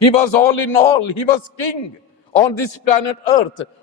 He was all in all, he was king on this planet earth।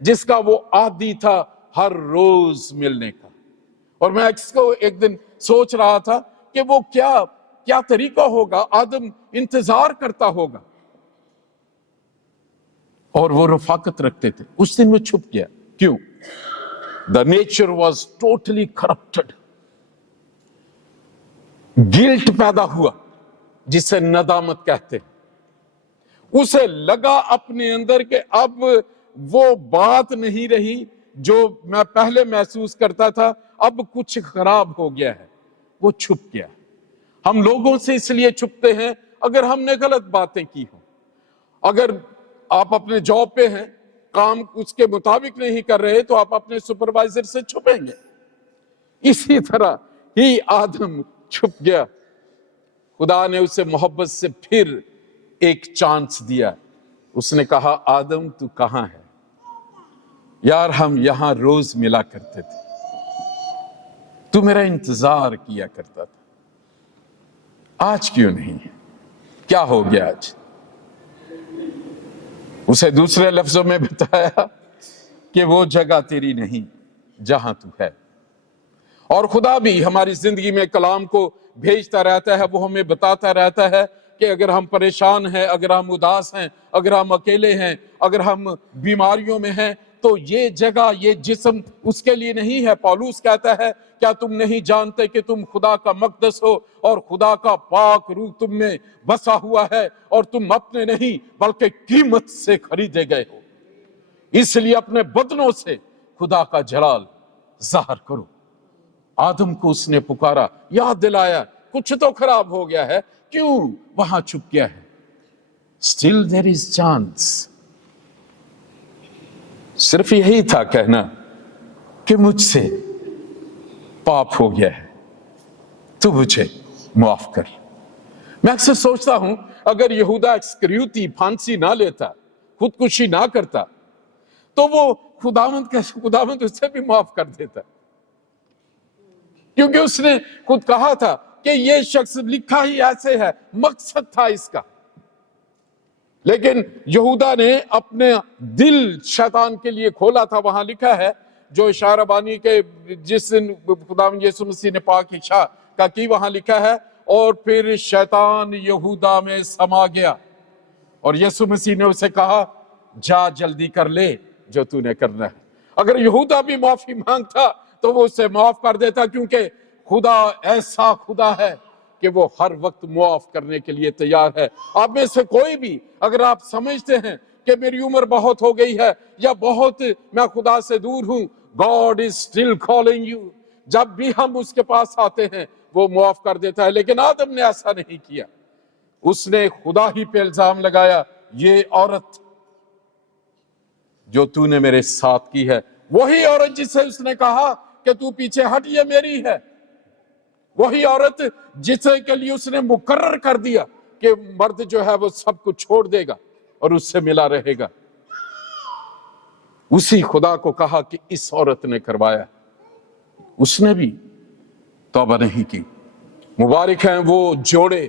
جس کا وہ عادی تھا ہر روز ملنے کا. اور میں اس کو ایک دن سوچ رہا تھا کہ وہ کیا طریقہ ہوگا. آدم انتظار کرتا ہوگا اور وہ رفاقت رکھتے تھے. اس دن وہ چھپ گیا. کیوں؟ The nature was totally corrupted. Guilt پیدا ہوا جسے ندامت کہتے ہیں. اسے لگا اپنے اندر کہ اب وہ بات نہیں رہی جو میں پہلے محسوس کرتا تھا، اب کچھ خراب ہو گیا ہے. وہ چھپ گیا. ہم لوگوں سے اس لیے چھپتے ہیں اگر ہم نے غلط باتیں کی ہوں. اگر آپ اپنے جاب پہ ہیں، کام اس کے مطابق نہیں کر رہے، تو آپ اپنے سپروائزر سے چھپیں گے. اسی طرح ہی آدم چھپ گیا. خدا نے اسے محبت سے پھر ایک چانس دیا. اس نے کہا آدم تو کہاں ہے؟ یار ہم یہاں روز ملا کرتے تھے، تو میرا انتظار کیا کرتا تھا، آج کیوں نہیں ہے؟ کیا ہو گیا آج؟ اسے دوسرے لفظوں میں بتایا کہ وہ جگہ تیری نہیں جہاں تو ہے. اور خدا بھی ہماری زندگی میں کلام کو بھیجتا رہتا ہے. وہ ہمیں بتاتا رہتا ہے کہ اگر ہم پریشان ہیں، اگر ہم اداس ہیں، اگر ہم اکیلے ہیں، اگر ہم بیماریوں میں ہیں، تو یہ جگہ، یہ جسم اس کے لیے نہیں ہے. پولس کہتا ہے کیا تم نہیں جانتے کہ تم خدا کا مقدس ہو اور خدا کا پاک روح تم میں بسا ہوا ہے، اور تم اپنے نہیں بلکہ قیمت سے خریدے گئے ہو. اس لیے اپنے بدنوں سے خدا کا جلال ظاہر کرو. آدم کو اس نے پکارا، یاد دلایا کچھ تو خراب ہو گیا ہے. کیوں وہاں چھپ گیا ہے؟ Still there is chance. صرف یہی تھا کہنا کہ مجھ سے پاپ ہو گیا ہے، تو مجھے معاف کر. میں اکثر سوچتا ہوں اگر یہودا اسکریوتی پھانسی نہ لیتا، خودکشی نہ کرتا، تو وہ خداوند اس سے بھی معاف کر دیتا. کیونکہ اس نے خود کہا تھا کہ یہ شخص لکھا ہی ایسے ہے، مقصد تھا اس کا. لیکن یہودا نے اپنے دل شیطان کے لیے کھولا تھا. وہاں لکھا ہے جو اشارہ بانی کے جس دن خداوند یسوع مسیح نے پاک عشاء کا کی، وہاں لکھا ہے اور پھر شیطان یہودا میں سما گیا اور یسوع مسیح نے اسے کہا جا جلدی کر لے جو تو نے کرنا ہے. اگر یہودا بھی معافی مانگتا تو وہ اسے معاف کر دیتا، کیونکہ خدا ایسا خدا ہے کہ وہ ہر وقت معاف کرنے کے لیے تیار ہے. آپ میں سے کوئی بھی اگر آپ سمجھتے ہیں کہ میری عمر بہت ہو گئی ہے یا بہت میں خدا سے دور ہوں، God is still calling you. جب بھی ہم اس کے پاس آتے ہیں وہ معاف کر دیتا ہے. لیکن آدم نے ایسا نہیں کیا. اس نے خدا ہی پہ الزام لگایا، یہ عورت جو تو نے میرے ساتھ کی ہے، وہی عورت جس سے اس نے کہا کہ تو پیچھے ہٹ، یہ میری ہے، وہی عورت جس کے لیے اس نے مقرر کر دیا کہ مرد جو ہے وہ سب کو چھوڑ دے گا اور اس سے ملا رہے گا، اسی خدا کو کہا کہ اس عورت نے کروایا. اس نے بھی توبہ نہیں کی. مبارک ہیں وہ جوڑے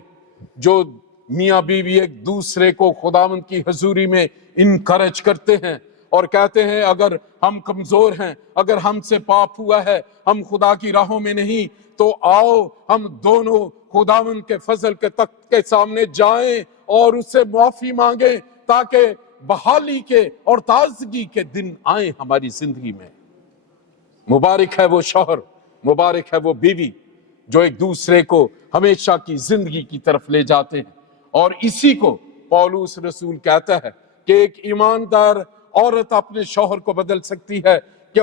جو میاں بیوی ایک دوسرے کو خداوند کی حضوری میں انکریج کرتے ہیں اور کہتے ہیں اگر ہم کمزور ہیں، اگر ہم سے پاپ ہوا ہے، ہم خدا کی راہوں میں نہیں، تو آؤ ہم دونوں خداوند کے فضل کے تخت کے سامنے جائیں اور اس سے معافی مانگیں تاکہ بحالی کے اور تازگی کے دن آئیں ہماری زندگی میں. مبارک ہے وہ شوہر، مبارک ہے وہ بیوی جو ایک دوسرے کو ہمیشہ کی زندگی کی طرف لے جاتے ہیں. اور اسی کو پولس رسول کہتا ہے کہ ایک ایماندار عورت اپنے شوہر کو بدل سکتی ہے، کہ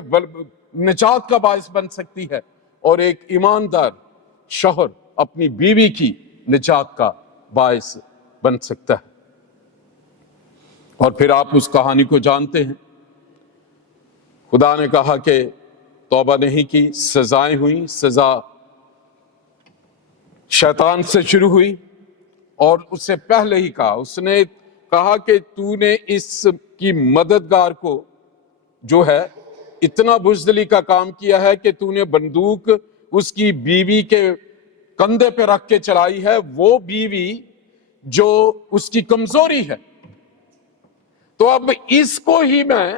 نجات کا باعث بن سکتی ہے، اور ایک ایماندار شوہر اپنی بیوی کی نجات کا باعث بن سکتا ہے. اور پھر آپ اس کہانی کو جانتے ہیں. خدا نے کہا کہ توبہ نہیں کی، سزائیں ہوئیں. سزا شیطان سے شروع ہوئی اور اس سے پہلے ہی کہا، اس نے کہا کہ تو نے اس کی مددگار کو جو ہے اتنا بزدلی کا کام کیا ہے کہ تو نے بندوق اس کی بیوی کے کندھے پہ رکھ کے چلائی ہے، وہ بیوی جو اس کی کمزوری ہے. تو اب اس کو ہی میں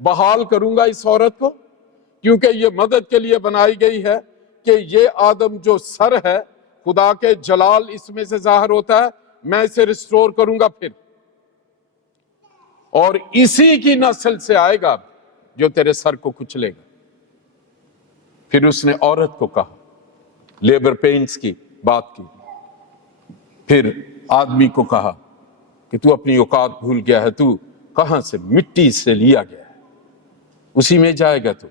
بحال کروں گا اس عورت کو، کیونکہ یہ مدد کے لیے بنائی گئی ہے کہ یہ آدم جو سر ہے، خدا کے جلال اس میں سے ظاہر ہوتا ہے، میں اسے ریسٹور کروں گا پھر، اور اسی کی نسل سے آئے گا جو تیرے سر کو کچلے گا۔ پھر اس نے عورت کو کہا، لیبر پینس کی بات کی، پھر آدمی کو کہا کہ تو اپنی اوقات بھول گیا ہے، تو کہاں سے؟ مٹی سے لیا گیا ہے، اسی میں جائے گا تو۔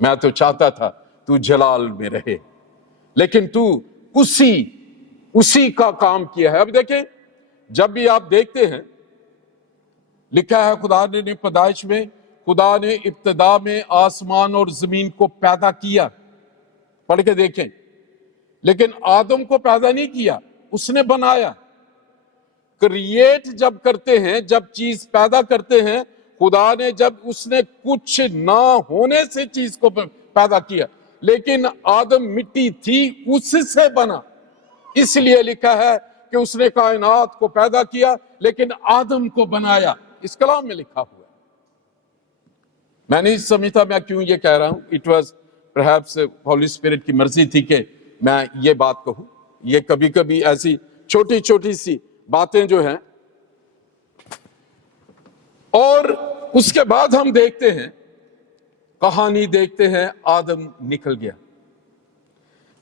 میں تو چاہتا تھا تو جلال میں رہے، لیکن تو اسی کا کام کیا ہے۔ اب دیکھیں، جب بھی آپ دیکھتے ہیں لکھا ہے خدا نے پیدائش میں، خدا نے ابتدا میں آسمان اور زمین کو پیدا کیا، پڑھ کے دیکھیں، لیکن آدم کو پیدا نہیں کیا، اس نے بنایا۔ کریٹ جب کرتے ہیں، جب چیز پیدا کرتے ہیں، خدا نے جب اس نے کچھ نہ ہونے سے چیز کو پیدا کیا، لیکن آدم مٹی تھی، اس سے بنا۔ اس لیے لکھا ہے کہ اس نے کائنات کو پیدا کیا لیکن آدم کو بنایا، اس کلام میں لکھا ہوا ہے۔ میں نہیں سمجھتا میں کیوں یہ کہہ رہا ہوں، it was perhaps Holy Spirit کی مرضی تھی کہ میں یہ بات کہوں۔ یہ کبھی کبھی ایسی چھوٹی چھوٹی سی باتیں جو ہیں، اور اس کے بعد ہم دیکھتے ہیں، کہانی دیکھتے ہیں، آدم نکل گیا۔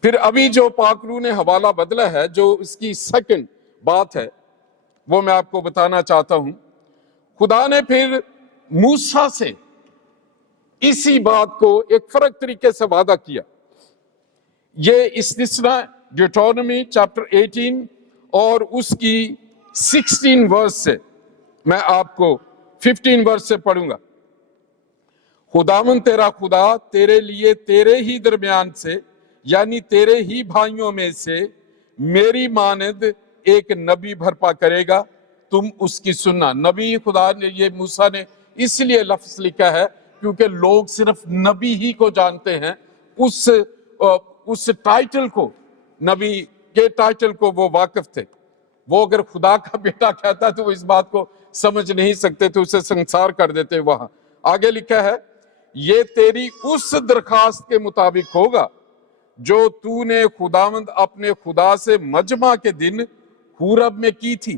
پھر ابھی جو پاک روح نے حوالہ بدلا ہے، جو اس کی سیکنڈ بات ہے، وہ میں آپ کو بتانا چاہتا ہوں۔ خدا نے پھر موسیٰ سے اسی بات کو ایک فرق طریقے سے وعدہ کیا۔ یہ استثناء ڈیوٹرونومی چیپٹر 18 اور اس کی 16 ورس سے، میں آپ کو 15 ورس سے پڑھوں گا۔ خداوند تیرا خدا تیرے لیے تیرے ہی درمیان سے، یعنی تیرے ہی بھائیوں میں سے میری مانند ایک نبی برپا کرے گا، تم اس کی سننا۔ نبی خدا نے، یہ موسیٰ نے اس لیے لفظ لکھا ہے کیونکہ لوگ صرف نبی ہی کو جانتے ہیں، اس ٹائٹل کو، نبی کے ٹائٹل کو وہ واقف تھے۔ وہ اگر خدا کا بیٹا کہتا تو وہ اس بات کو سمجھ نہیں سکتے، تو اسے سنسار کر دیتے۔ وہاں آگے لکھا ہے، یہ تیری اس درخواست کے مطابق ہوگا جو تو نے خداوند اپنے خدا سے مجمع کے دن حورب میں کی تھی،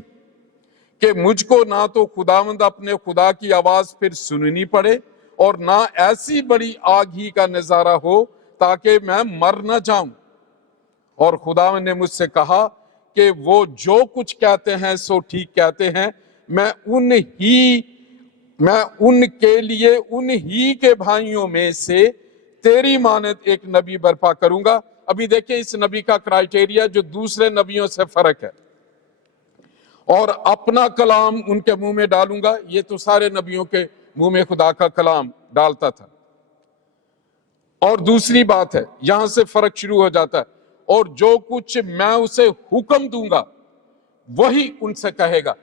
کہ مجھ کو نہ تو خداوند اپنے خدا کی آواز پھر سننی پڑے، اور نہ ایسی بڑی آگ ہی کا نظارہ ہو تاکہ میں مر نہ جاؤں۔ اور خداوند نے مجھ سے کہا کہ وہ جو کچھ کہتے ہیں سو ٹھیک کہتے ہیں، میں ان کے لیے انہی کے بھائیوں میں سے تیری مانند ایک نبی برپا کروں گا۔ ابھی دیکھیں اس نبی کا کرائیٹیریا جو دوسرے نبیوں سے فرق ہے، اور اپنا کلام ان کے منہ میں ڈالوں گا۔ یہ تو سارے نبیوں کے منہ میں خدا کا کلام ڈالتا تھا۔ اور دوسری بات ہے، یہاں سے فرق شروع ہو جاتا ہے، اور جو کچھ میں اسے حکم دوں گا وہی ان سے کہے گا۔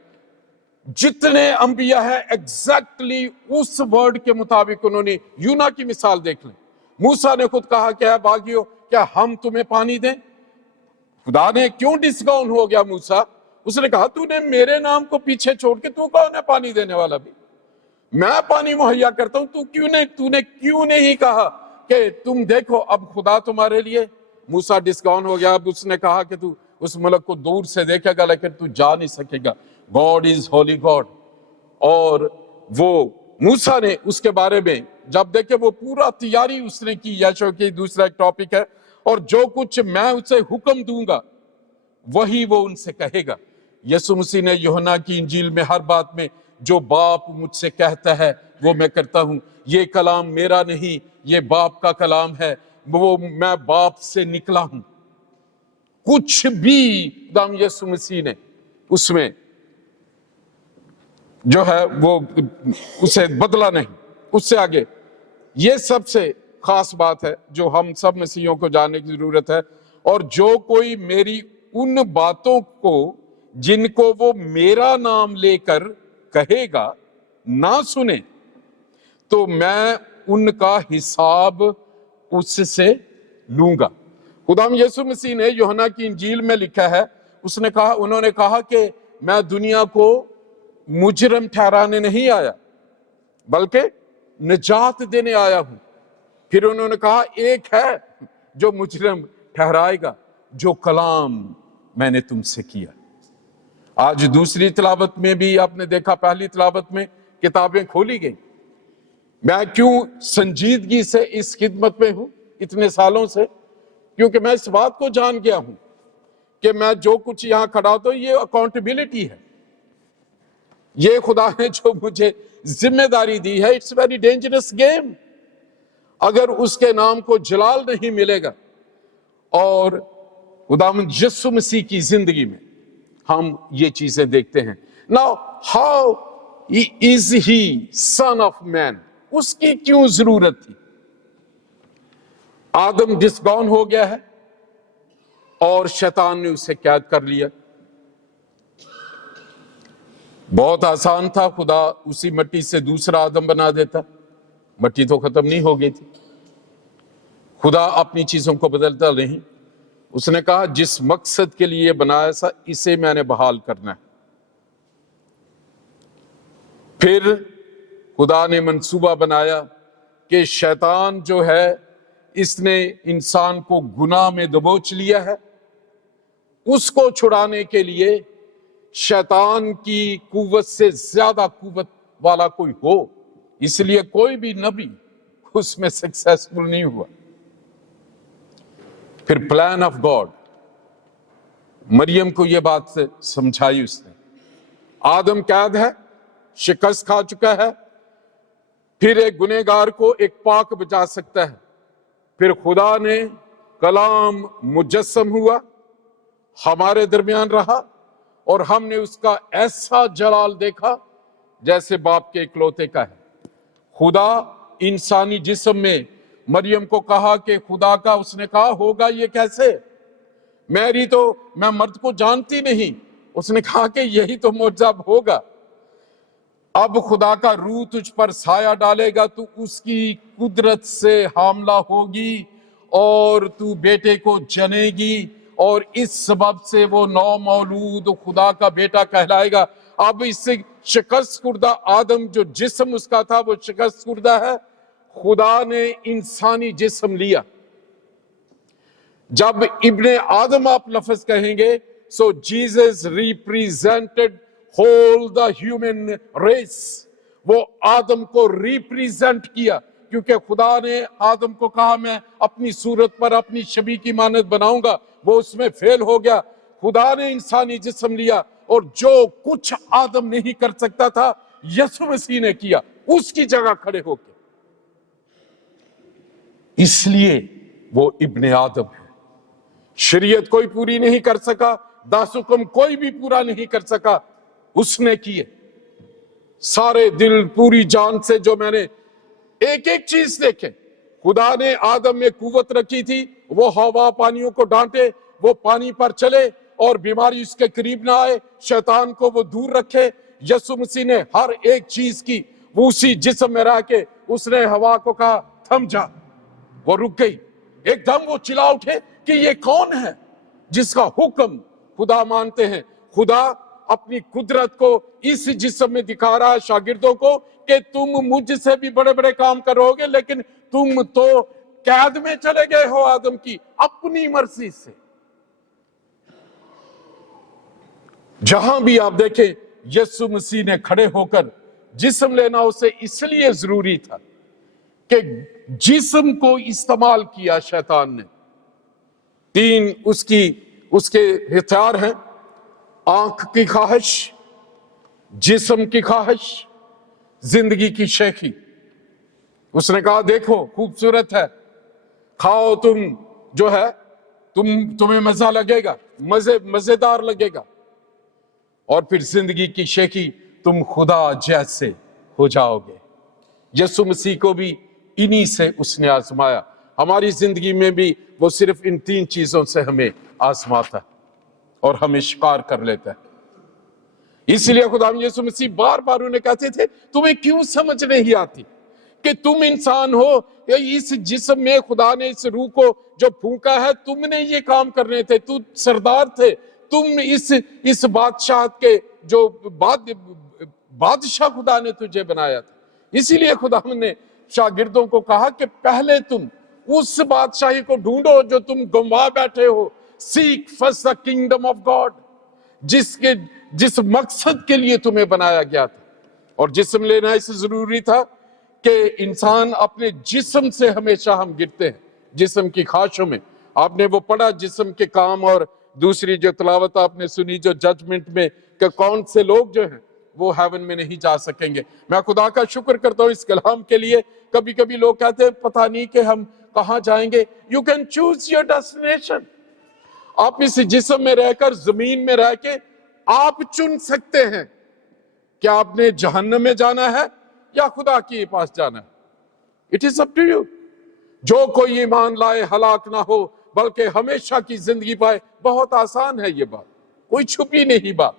جتنے انبیاء ہیں ایگزیکٹلی اس ورڈ کے مطابق انہوں نے، یونا کی مثال دیکھ لیں۔ موسیٰ نے خود کہا کہ اے باغیوں، کیا ہم تمہیں پانی دیں؟ خدا نے کیوں ڈسکاؤن ہو گیا موسیٰ؟ اس نے کہا تو نے میرے نام کو پیچھے چھوڑ کے تو کون ہے پانی دینے والا؟ بھی میں پانی مہیا کرتا ہوں، تو نے کیوں نہیں کہا کہ تم دیکھو اب خدا تمہارے لیے؟ موسیٰ ڈسکاؤن ہو گیا۔ اب اس نے کہا کہ تو اس ملک کو دور سے دیکھے گا لیکن تو جا نہیں سکے گا۔ God is holy God. اور وہ موسیٰ نے اس کے بارے میں جب دیکھے، وہ پورا تیاری اس نے کی، یشوع کی دوسرا ایک ٹاپک ہے، اور جو کچھ میں اسے حکم دوں گا وہی وہ ان سے کہے گا۔ یسوع مسیح نے یوحنا کی انجیل میں ہر بات میں جو باپ مجھ سے کہتا ہے وہ میں کرتا ہوں، یہ کلام میرا نہیں، یہ باپ کا کلام ہے، وہ میں باپ سے نکلا ہوں۔ کچھ بھی خدام یسوع مسیح نے اس میں جو ہے وہ اسے بدلا نہیں۔ اس سے آگے یہ سب سے خاص بات ہے جو ہم سب مسیحیوں کو جاننے کی ضرورت ہے، اور جو کوئی میری ان باتوں کو جن کو وہ میرا نام لے کر کہے گا نہ سنے، تو میں ان کا حساب اس سے لوں گا۔ خدام یسوع مسیح نے یوحنا کی انجیل میں لکھا ہے، اس نے کہا، انہوں نے کہا کہ میں دنیا کو مجرم ٹھہرانے نہیں آیا بلکہ نجات دینے آیا ہوں۔ پھر انہوں نے کہا ایک ہے جو مجرم ٹھہرائے گا، جو کلام میں نے تم سے کیا۔ آج دوسری تلاوت میں بھی آپ نے دیکھا، پہلی تلاوت میں کتابیں کھولی گئیں۔ میں کیوں سنجیدگی سے اس خدمت میں ہوں اتنے سالوں سے؟ کیونکہ میں اس بات کو جان گیا ہوں کہ میں جو کچھ یہاں کھڑا ہوتا ہوں یہ اکاؤنٹیبلٹی ہے، یہ خدا نے جو مجھے ذمہ داری دی ہے۔ اٹس ویری ڈینجرس گیم اگر اس کے نام کو جلال نہیں ملے گا۔ اور خداوند یسوع مسیح کی زندگی میں ہم یہ چیزیں دیکھتے ہیں۔ Now how is he son of man؟ اس کی کیوں ضرورت تھی؟ آدم ڈسگون ہو گیا ہے اور شیطان نے اسے قید کر لیا۔ بہت آسان تھا، خدا اسی مٹی سے دوسرا آدم بنا دیتا، مٹی تو ختم نہیں ہو گئی تھی۔ خدا اپنی چیزوں کو بدلتا نہیں، اس نے کہا جس مقصد کے لیے بنایا تھا اسے میں نے بحال کرنا ہے۔ پھر خدا نے منصوبہ بنایا کہ شیطان جو ہے اس نے انسان کو گناہ میں دبوچ لیا ہے، اس کو چھڑانے کے لیے شیطان کی قوت سے زیادہ قوت والا کوئی ہو، اس لیے کوئی بھی نبی اس میں سکسیسفل نہیں ہوا۔ پھر پلان آف گاڈ، مریم کو یہ بات سمجھائی اس نے۔ آدم قید ہے، شکست کھا چکا ہے، پھر ایک گنہگار کو ایک پاک بچا سکتا ہے۔ پھر خدا نے کلام مجسم ہوا، ہمارے درمیان رہا، اور ہم نے اس کا ایسا جلال دیکھا جیسے باپ کے اکلوتے کا ہے۔ خدا انسانی جسم میں مریم کو کہا کہ خدا کا، اس نے کہا ہوگا یہ کیسے؟ میں مرد کو جانتی نہیں۔ اس نے کہا کہ یہی تو معجزہ ہوگا، اب خدا کا روح تجھ پر سایہ ڈالے گا، تو اس کی قدرت سے حاملہ ہوگی اور تو بیٹے کو جنے گی، اور اس سبب سے وہ نو مولود خدا کا بیٹا کہلائے گا۔ اب اس سے شکست خوردہ آدم جو جسم اس کا تھا وہ شکست خوردہ ہے، خدا نے انسانی جسم لیا۔ جب ابن آدم آپ لفظ کہیں گے، so Jesus represented whole the human race, وہ آدم کو ریپریزنٹ کیا، کیونکہ خدا نے آدم کو کہا میں اپنی صورت پر اپنی شبیہ کی مانند بناؤں گا، وہ اس میں فیل ہو گیا۔ خدا نے انسانی جسم لیا، اور جو کچھ آدم نہیں کر سکتا تھا یسوع مسیح نے کیا، اس کی جگہ کھڑے ہو کے۔ اس لیے وہ ابن آدم ہے۔ شریعت کوئی پوری نہیں کر سکا، 10 حکم کوئی بھی پورا نہیں کر سکا، اس نے کیے۔ سارے دل پوری جان سے جو میں نے ایک ایک چیز دیکھے، خدا نے آدم میں قوت رکھی تھی، وہ ہوا پانیوں کو ڈانٹے، وہ پانی پر چلے اور بیماری اس کے قریب نہ آئے، شیطان کو وہ دور رکھے۔ یسوع مسیح نے ہر ایک چیز کی، وہ اسی جسم میں رہ کے اس نے ہوا کو کہا تھم جا، وہ رک گئی۔ ایک دم وہ چلا اٹھے کہ یہ کون ہے جس کا حکم خدا مانتے ہیں۔ خدا اپنی قدرت کو اس جسم میں دکھا رہا ہے شاگردوں کو کہ تم مجھ سے بھی بڑے بڑے کام کرو گے، لیکن تم تو قید میں چلے گئے ہو آدم کی اپنی مرضی سے۔ جہاں بھی آپ دیکھیں یسوع مسیح نے کھڑے ہو کر جسم لینا اسے اس لیے ضروری تھا کہ جسم کو استعمال کیا شیطان نے۔ 3 اس کے ہتھیار ہیں، آنکھ کی خواہش، جسم کی خواہش، زندگی کی شیخی۔ اس نے کہا دیکھو خوبصورت ہے، کھاؤ تم، جو ہے تمہیں مزہ لگے گا، مزیدار لگے گا، اور پھر زندگی کی شیخی، تم خدا جیسے ہو جاؤ گے۔ یسوع مسیح کو بھی انہی سے اس نے آزمایا۔ ہماری زندگی میں بھی وہ صرف ان 3 چیزوں سے ہمیں آزماتا ہے اور ہمیں شکار کر لیتا ہے۔ اس لیے خدا یسوع مسیح بار بار انہیں کہتے تھے تمہیں کیوں سمجھ نہیں آتی کہ تم انسان ہو، اس جسم میں خدا نے اس روح کو جو پھونکا ہے، تم نے یہ کام کرنے تھے، تو سردار تھے، تم اس بادشاہت کے جو بادشاہ خدا نے تجھے بنایا تھا، اسی لیے خداوند نے شاگردوں کو کہا کہ پہلے تم اس بادشاہی کو ڈھونڈو جو تم گنوا بیٹھے ہو. Seek first the kingdom of God, جس مقصد کے لیے تمہیں بنایا گیا تھا. اور جسم لینا اس ضروری تھا کہ انسان اپنے جسم سے ہمیشہ ہم گرتے ہیں، جسم کی خواہشوں میں. آپ نے وہ پڑھا جسم کے کام، اور دوسری جو تلاوت آپ نے سنی جو ججمنٹ میں کہ کون سے لوگ جو ہیں وہ ہیون میں نہیں جا سکیں گے. میں خدا کا شکر کرتا ہوں اس کلام کے لیے. کبھی کبھی لوگ کہتے ہیں پتہ نہیں کہ ہم کہاں جائیں گے. You can choose your destination. آپ اس جسم میں رہ کر، زمین میں رہ کے آپ چن سکتے ہیں کہ آپ نے جہنم میں جانا ہے یا خدا کے پاس جانا ہے. It is up to you. جو کوئی ایمان لائے ہلاک نہ ہو بلکہ ہمیشہ کی زندگی پائے. بہت آسان ہے یہ بات، کوئی چھپی نہیں بات.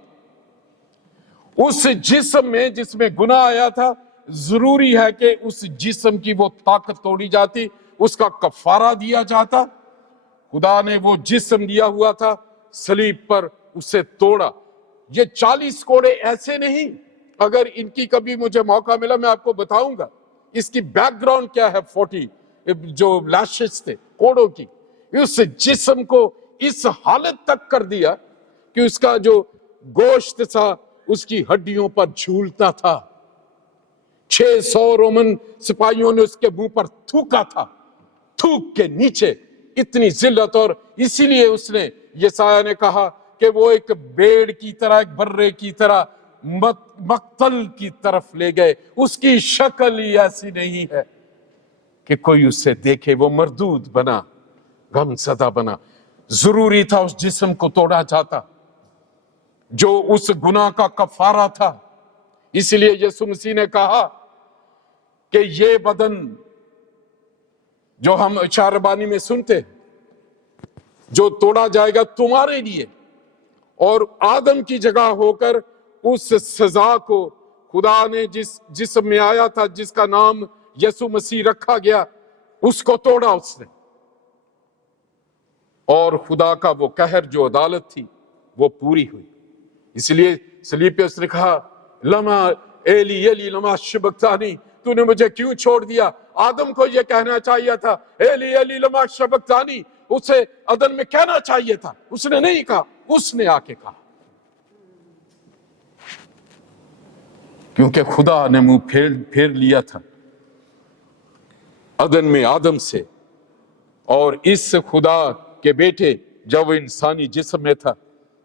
اس جسم میں جس میں گناہ آیا تھا، ضروری ہے کہ اس جسم کی وہ طاقت توڑی جاتی، اس کا کفارہ دیا جاتا. خدا نے وہ جسم دیا ہوا تھا، صلیب پر اسے توڑا. یہ 40 کوڑے ایسے نہیں، اگر ان کی کبھی مجھے موقع ملا میں آپ کو بتاؤں گا اس کی بیک گراؤنڈ کیا ہے. 40 جو لاشز تھے کوڑوں کی، اس جسم کو اس حالت تک کر دیا کہ اس کا جو گوشت تھا اس کی ہڈیوں پر جھولتا تھا. 600 رومن سپاہیوں نے اس کے منہ پر تھوکا تھا. تھوک کے نیچے اتنی ذلت. اور اسی لیے اس نے، یسایہ نے کہا کہ وہ ایک بیڑ کی طرح، ایک برے کی طرح مقتل کی طرف لے گئے. اس کی شکل ہی ایسی نہیں ہے کہ کوئی اسے دیکھے. وہ مردود بنا، غم زدہ بنا. ضروری تھا اس جسم کو توڑا جاتا جو اس گناہ کا کفارہ تھا. اس لیے یسوع مسیح نے کہا کہ یہ بدن جو ہم اشارہ بانی میں سنتے جو توڑا جائے گا تمہارے لیے. اور آدم کی جگہ ہو کر اس سزا کو خدا نے جس جسم میں آیا تھا، جس کا نام یسوع مسیح رکھا گیا، اس کو توڑا اس نے. اور خدا کا وہ قہر جو عدالت تھی وہ پوری ہوئی. اس لیے صلیب پہ اس نے کہا لما ایلی ایلی لما شبکتانی، تو نے مجھے کیوں چھوڑ دیا. آدم کو یہ کہنا چاہیے تھا ایلی ایلی لما شبکتانی، اسے عدن میں کہنا چاہیے تھا. اس نے نہیں کہا، اس نے آ کے کہا، کیونکہ خدا نے منہ پھیر لیا تھا عدن میں آدم سے. اور اس خدا کے بیٹے جب وہ انسانی جسم میں تھا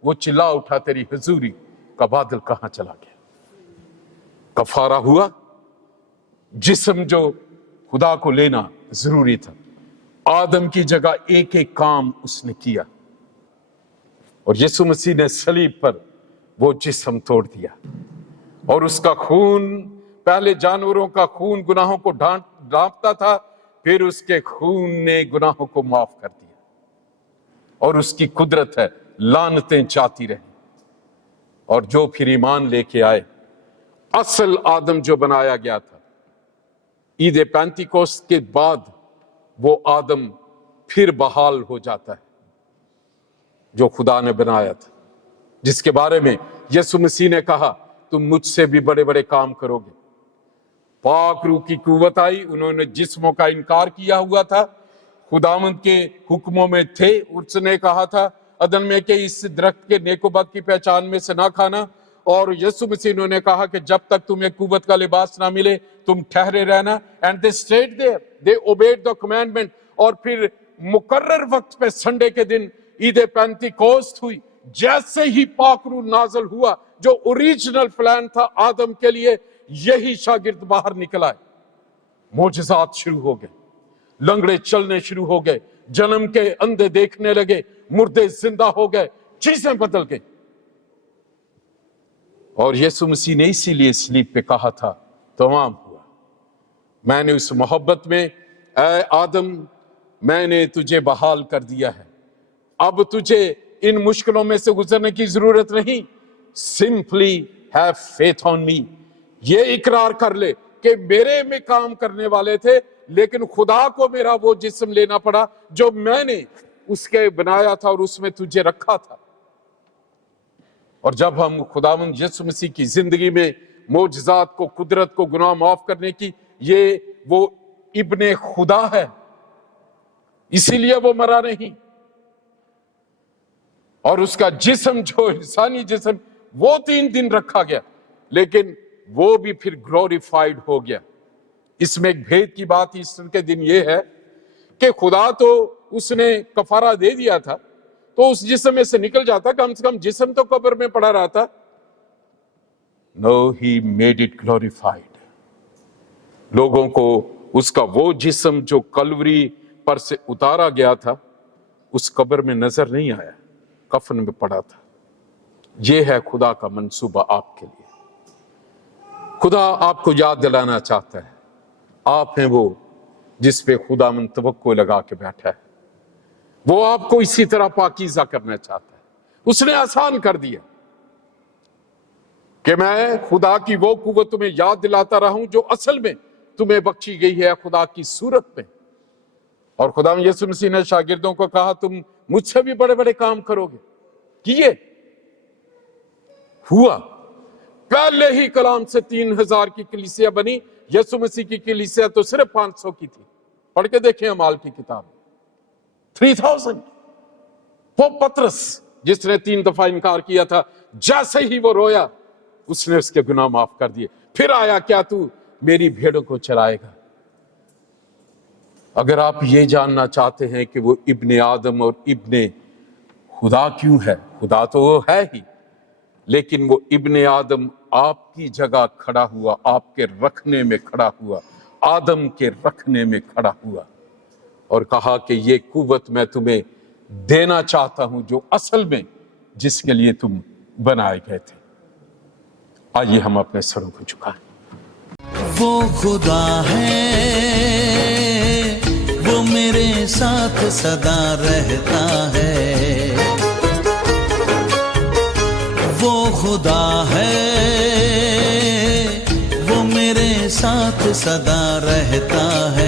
وہ چلا اٹھا تیری حضوری کا بادل کہاں چلا گیا. کفارہ ہوا. جسم جو خدا کو لینا ضروری تھا، آدم کی جگہ ایک ایک کام اس نے کیا. اور یسوع مسیح نے صلیب پر وہ جسم توڑ دیا. اور اس کا خون، پہلے جانوروں کا خون گناہوں کو ڈھانپتا تھا، پھر اس کے خون نے گناہوں کو معاف کر دیا. اور اس کی قدرت ہے لعنتیں جاتی رہیں. اور جو پھر ایمان لے کے آئے، اصل آدم جو بنایا گیا تھا، عید پینتیکوست کے بعد وہ آدم پھر بحال ہو جاتا ہے جو خدا نے بنایا تھا، جس کے بارے میں یسوع مسیح نے کہا تم مجھ سے بھی بڑے بڑے کام کرو گے. پاک روح کی قوت آئی. انہوں نے جسموں کا انکار کیا ہوا تھا، خداوند کے حکموں میں تھے. اس نے کہا تھا عدن میں کہ اس درخت کے نیک و بد کی پہچان میں سے نہ کھانا. اور یسوع مسیح نے کہا کہ جب تک تمہیں قوت کا لباس نہ ملے تم ٹھہرے رہنا. And they stayed there, they obeyed the commandment. اور پھر مقرر وقت پہ سنڈے کے دن عید پینتیکوست ہوئی. جیسے ہی پاک روح نازل ہوا، جو اوریجنل پلان تھا آدم کے لیے، یہی شاگرد باہر نکل آئے. معجزات شروع ہو گئے، لنگڑے چلنے شروع ہو گئے، جنم کے اندھے دیکھنے لگے، مردے زندہ ہو گئے، چیزیں بدل گئی. اور یسوع مسیح نے اسی لیے صلیب پہ کہا تھا تمام ہوا. میں نے اس محبت میں، اے آدم میں نے تجھے بحال کر دیا ہے، اب تجھے ان مشکلوں میں سے گزرنے کی ضرورت نہیں. سمپلی ہیو فیتھ آن می. یہ اقرار کر لے کہ میرے میں کام کرنے والے تھے، لیکن خدا کو میرا وہ جسم لینا پڑا جو میں نے اس کے بنایا تھا اور اس میں تجھے رکھا تھا. اور جب ہم خداوند یسوع مسیح کی زندگی میں معجزات کو, قدرت کو, گناہ معاف کرنے کی, یہ وہ ابن خدا ہے, اسی لیے وہ مرا نہیں. اور اس کا جسم جو انسانی جسم وہ 3 دن رکھا گیا, لیکن وہ بھی پھر گلوریفائیڈ ہو گیا. اس میں ایک بھید کی بات ایسٹر کے دن یہ ہے کہ خدا تو اس نے کفارہ دے دیا تھا تو اس جسم میں سے نکل جاتا, کم سے کم جسم تو قبر میں پڑا رہتا. No, he made it glorified. لوگوں کو اس کا وہ جسم جو کلوری پر سے اتارا گیا تھا اس قبر میں نظر نہیں آیا, کفن میں پڑا تھا. یہ ہے خدا کا منصوبہ آپ کے لیے. خدا آپ کو یاد دلانا چاہتا ہے, آپ ہیں وہ جس پہ خدا من توقع لگا کے بیٹھا ہے. وہ آپ کو اسی طرح پاکیزہ کرنا چاہتا ہے. اس نے آسان کر دیا کہ میں خدا کی وہ قوت تمہیں یاد دلاتا رہا ہوں جو اصل میں تمہیں بخشی گئی ہے خدا کی صورت میں. اور خدا یسوع مسیح نے شاگردوں کو کہا تم مجھ سے بھی بڑے بڑے کام کرو گے. کیے, ہوا. پہلے ہی کلام سے 3000 کی کلیسیا بنی. یسوع مسیح کی کلیسیا تو صرف 500 کی تھی. پڑھ کے دیکھیں اعمال کی کتاب, 3000. وہ پطرس جس نے 3 دفعہ انکار کیا تھا, جیسے ہی وہ رویا اس نے اس کے گناہ معاف کر دیے. پھر آیا, کیا تو میری بھیڑوں کو چرائے گا. اگر آپ یہ جاننا چاہتے ہیں کہ وہ ابن آدم اور ابن خدا کیوں ہے, خدا تو وہ ہے ہی, لیکن وہ ابن آدم آپ کی جگہ کھڑا ہوا, آپ کے رکھنے میں کھڑا ہوا, آدم کے رکھنے میں کھڑا ہوا اور کہا کہ یہ قوت میں تمہیں دینا چاہتا ہوں جو اصل میں جس کے لیے تم بنائے گئے تھے. آئیے ہم اپنے سروں کو جھکائیں. وہ خدا ہے وہ میرے ساتھ صدا رہتا ہے. وہ خدا ہے وہ میرے ساتھ صدا رہتا ہے.